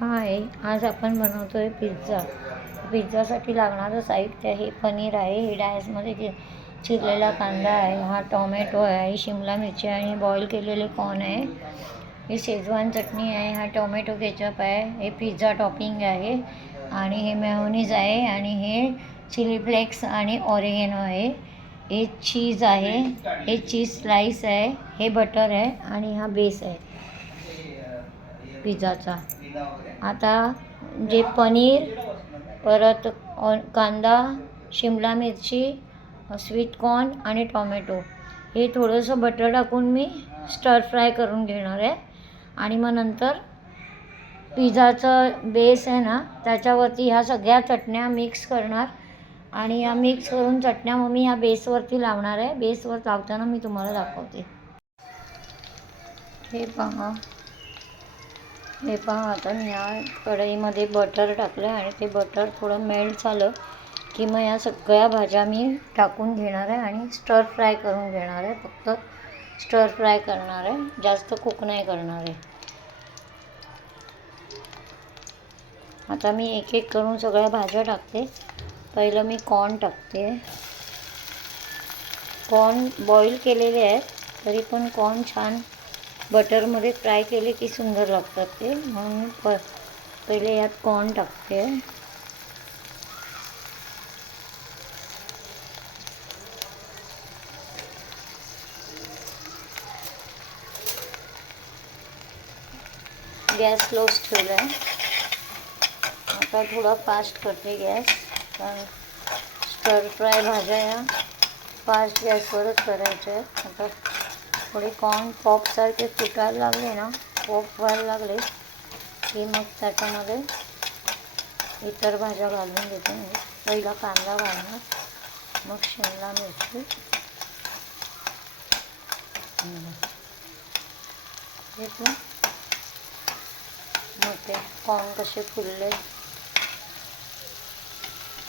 हाय, आज आपण बनवतोय पिझ्झा. पिझ्झासाठी लागणारं साहित्य हे पनीर आहे, हे डायसमध्ये चिरलेला कांदा आहे, हा टोमॅटो आहे, शिमला मिरची आणि बॉईल केलेले कॉर्न आहे, ही शेजवान चटणी आहे, हा टोमॅटो केचप आहे, हे पिझ्झा टॉपिंग आहे आणि हे मेयोनीज आहे आणि हे चिली फ्लेक्स आणि ऑरिगेनो आहे, हे चीज आहे, हे चीज स्लाइस आहे, हे बटर आहे आणि हा बेस आहे पिझ्झाचा. आता जे पनीर, परत कांदा, शिमला मिरची, स्वीट कॉर्न आणि टोमॅटो हे थोडंसं बटर टाकून मी स्टर फ्राय करून घेणार आहे आणि मग नंतर पिझ्झाचं बेस आहे ना त्याच्यावरती ह्या सगळ्या चटण्या मिक्स करणार आणि या मिक्स करून चटण्या मग मी ह्या बेसवरती लावणार आहे. बेसवर लावताना मी तुम्हाला दाखवते. हे पहा आता मी या कढईमध्ये बटर टाकलं आणि ते बटर थोडं मेल्ट झालं की मग या सगळ्या भाज्या मी टाकून घेणार आहे आणि स्टर फ्राय करून घेणार आहे. फक्त स्टर फ्राय करणार आहे, जास्त कुक नाही करणार आहे. आता मी एक एक करून सगळ्या भाज्या टाकते. पहिलं मी कॉर्न टाकते. कॉर्न बॉईल केलेले आहेत, तरी पण कॉर्न छान बटरमध्ये फ्राय केले की सुंदर लागतात ते, म्हणून मी पहिले यात कॉर्न टाकते. गॅस स्लोच ठेवला आहे. आता थोडा फास्ट करते गॅस, कारण स्टर फ्राय भाज्या या फास्ट गॅसवरच करायच्या आहेत. आता थोडे कॉर्न पॉपसारखे फुटायला लागले ना, पॉप व्हायला लागले की मग त्याच्यामध्ये इतर भाज्या घालून घेते. म्हणजे पहिला कांदा घालणार, मग शिमला मिरची, घेतलं. मग ते कॉर्न कसे फुलले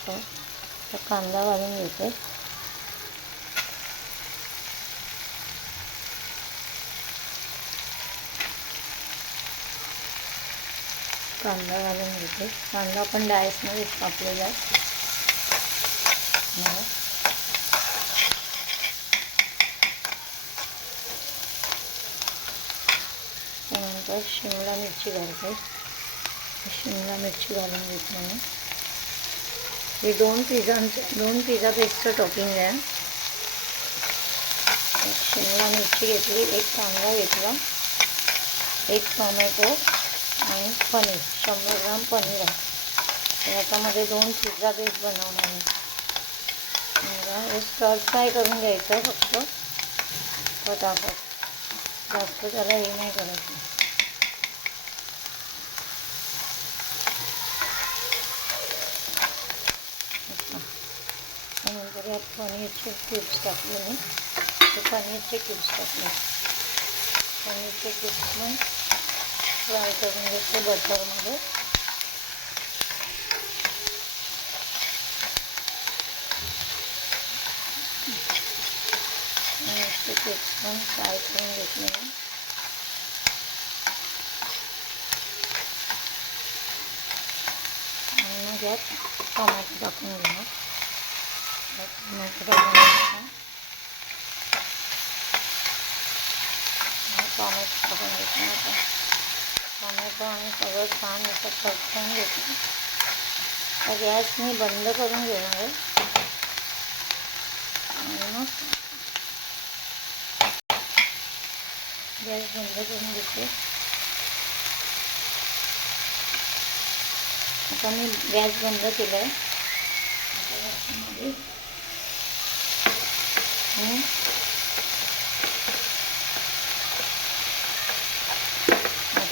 तर कांदा घालून घेते. कांदा घालून घेते. कांदा पण डायसमध्येच कापलेला आहे. त्यानंतर शिमला मिरची घालते. शिमला मिरची घालून घेतली मी. हे दोन पिझ्झा बेसचं टॉपिंग आहे. एक शिमला मिरची घेतली, एक कांदा घेतला, एक टोमॅटो आणि पनीर, 100 ग्राम पनीर आहे. तर याच्यामध्ये 2 पिझ्झा बेस बनवणार आहे. हे स्टर फ्राय करून घ्यायचं फक्त पटापट, जास्त त्याला हे नाही करायचं. नंतर यात पनीरचे क्यूब्स टाकले मी. पनीरचे क्यूब्स टाकले. पनीरचे क्यूब्स पण फ्राय करून घेतले बटरमध्ये. पनीरचे क्यूब्स पण फ्राय करून घेतले मी. आणि मग यात टोमॅटो टाकून घेणार. टोमॅटो टाकून घ्यायचा. टोमॅटो टाकून घेतलं. आता टोमॅटो आणि सगळं छान असं परतून घेतलं. तर गॅस मी बंद करून घेणार आहे आणि मग गॅस बंद करून घेते. आता मी गॅस बंद केला आहे.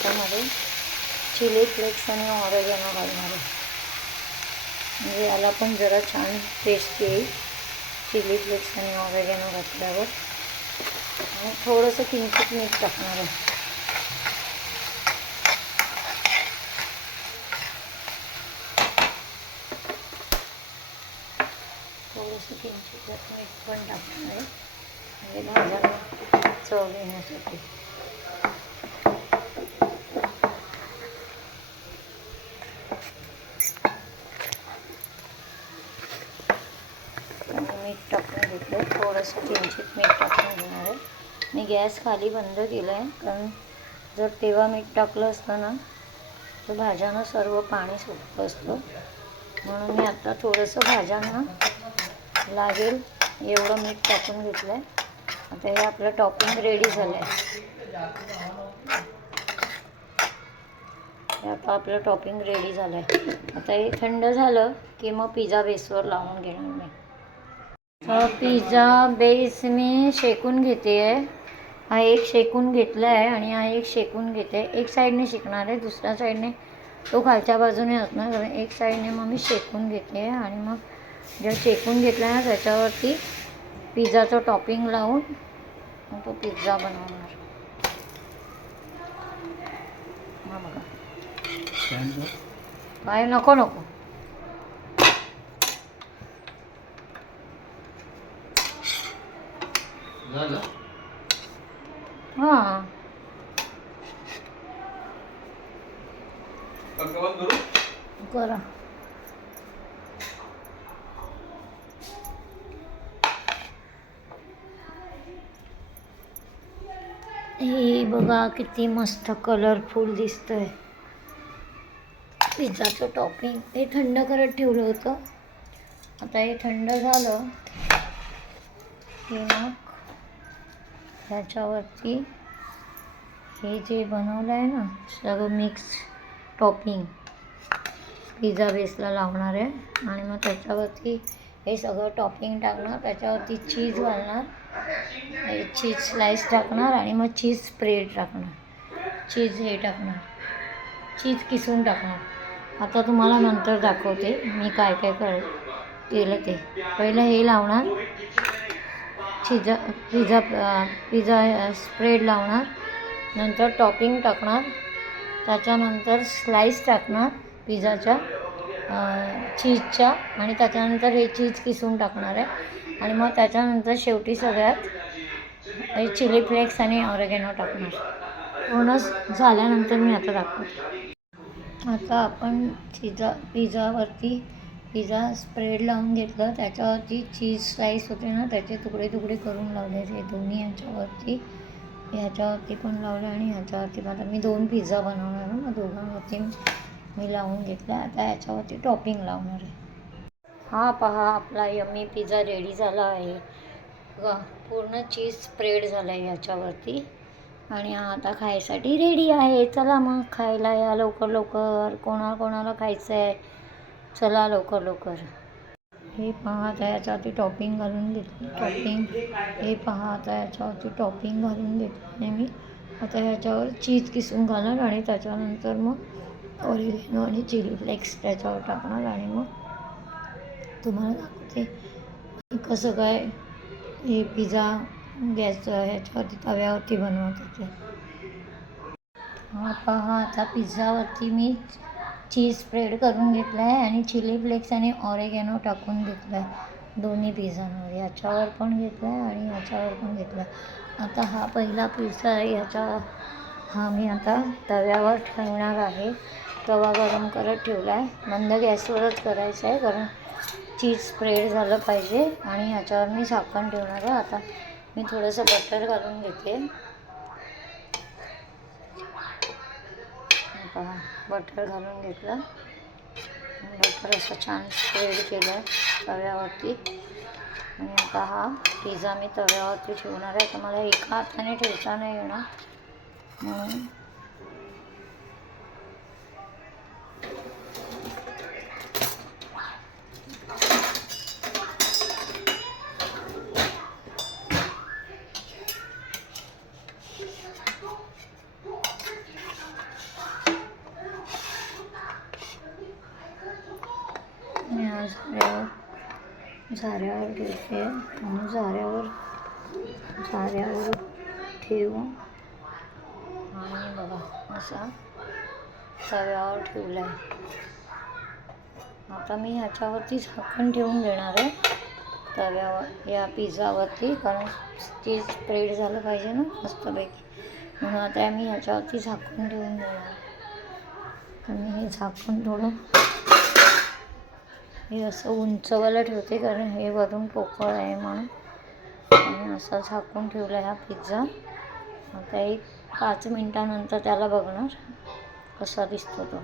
त्यामध्ये चिली फ्लेक्स आणि ऑरेगॅनो घालणार आहे, म्हणजे याला पण जरा छान टेस्ट येईल चिली फ्लेक्स आणि ऑरेगॅनो घातल्यावर. आणि थोडंसं किंचित मीठ टाकणार आहे. थोडंसं किंचित मीठ पण टाकणार आहे, म्हणजे भाज्यांना चव येण्यासाठी. गॅस खाली बंद केला आहे, कारण जर तेव्हा मीठ टाकलं असतं ना तर भाज्यांना सर्व पाणी सुटलं असतं. म्हणून मी आता थोडंसं भाज्यांना लागेल एवढं मीठ टाकून घेतलं आहे. आता हे आपलं टॉपिंग रेडी झालं आहे. हे आता आपलं टॉपिंग रेडी झालं आहे. आता हे थंड झालं की मग पिझ्झा बेसवर लावून घेणार मी. तर पिझ्झा बेस मी शेकून घेते आहे. हा एक शेकून घेतला आहे आणि हा एक शेकून घेते. एक साईडने शेकणार आहे, दुसऱ्या साईडने तो खालच्या बाजूने असणार. कारण एक साईडने मग मी शेकून घेते आणि मग जे शेकून घेतला ना त्याच्यावरती पिझ्झाचं टॉपिंग लावून मग तो पिझ्झा बनवणार. हा बघा, काय नको नको हां करा. हे बघा किती मस्त कलरफुल दिसतंय पिझ्झाचं टॉपिंग. हे थंड करत ठेवलं होतं. आता हे थंड झालं की मग ह्याच्यावरती हे जे बनवलं आहे ना सगळं मिक्स टॉपिंग पिझ्झा बेसला लावणार आहे आणि मग त्याच्यावरती हे सगळं टॉपिंग टाकणार. त्याच्यावरती चीज घालणार, चीज स्लाइस टाकणार आणि मग चीज स्प्रेड टाकणार, चीज हे टाकणार, चीज किसून टाकणार. आता तुम्हाला नंतर दाखवते मी काय काय केलं ते. पहिलं हे लावणार, पिझ्झा स्प्रेड लावणार, नंतर टॉपिंग टाकणार, त्याच्यानंतर स्लाइस टाकणार पिझ्झाच्या चीजच्या आणि त्याच्यानंतर हे चीज किसून टाकणार आहे आणि मग त्याच्यानंतर शेवटी सगळ्यात चिली फ्लेक्स आणि ऑरेगॅनो टाकणार. पूर्ण झाल्यानंतर मी आता दाखवते. आता आपण पिझ्झावरती पिझ्झा स्प्रेड लावून घेतलं, त्याच्यावरती चीज स्लाइस होते ना त्याचे तुकडे तुकडे करून लावले. ते दोन्ही ह्याच्यावरती पण लावले आणि ह्याच्यावरती पण. आता मी 2 पिझ्झा बनवणार ना, मग दोघांवरती मी लावून घेतला. आता ह्याच्यावरती टॉपिंग लावणार आहे. हा पहा आपला यम्मी पिझ्झा रेडी झाला आहे. पूर्ण चीज स्प्रेड झाला आहे ह्याच्यावरती आणि हा आता खायसाठी रेडी आहे. चला मग खायला या लवकर लवकर. कोणाला खायचं आहे चला लवकर लवकर. हे पहा आता याच्यावरती टॉपिंग घालून घेतली. हे पहा आता याच्यावरती टॉपिंग घालून घेतली मी. आता ह्याच्यावर चीज किसून घालणार आणि त्याच्यानंतर मग ऑरिगॅनो आणि चिली फ्लेक्स त्याच्यावर टाकणार आणि मग तुम्हाला दाखवते कसं काय हे पिझ्झा ह्याच्यावरती तव्यावरती बनवत होते. हा पहा आता पिझ्झावरती मी चीज स्प्रेड करून घेतला आहे आणि चिली फ्लेक्स आणि ऑरेगॅनो टाकून घेतला आहे दोन्ही पिझ्झांवर. ह्याच्यावर पण घेतला आहे आणि ह्याच्यावर पण घेतला आहे. आता हा पहिला पिझ्झा आहे हा मी आता तव्यावर ठेवणार आहे. तवा गरम करत ठेवला आहे. मंद गॅसवरच करायचं आहे कारण चीज स्प्रेड झालं पाहिजे आणि ह्याच्यावर मी झाकण ठेवणार आहे. आता मी थोडंसं बटर घालून घेते. पहा बटर घालून घेतलं, बटर असं छान स्प्रेड केलं तव्यावरती आणि आता हा पिझ्झा मी तव्यावरती ठेवणार आहे. तर मला एका हाताने ठेवता नाही येणार म्हणून झाऱ्यावर ठेवते आणि झाऱ्यावर ठेवून आणि बघा असा तव्यावर ठेवला आहे. आता मी ह्याच्यावरती झाकण ठेवून देणार आहे तव्यावर या पिझ्झावरती कारण चीज स्प्रेड झालं पाहिजे ना मस्तपैकी. म्हणून आता मी ह्याच्यावरती झाकून ठेवून देणार. आणि हे झाकून थोडं हे असं उंचवायला ठेवते कारण हे वरून पोकळ आहे म्हणून. आणि असा झाकून ठेवला हा पिझ्झा आता एक 5 मिनटानंतर त्याला बघणार कसा दिसतो तो.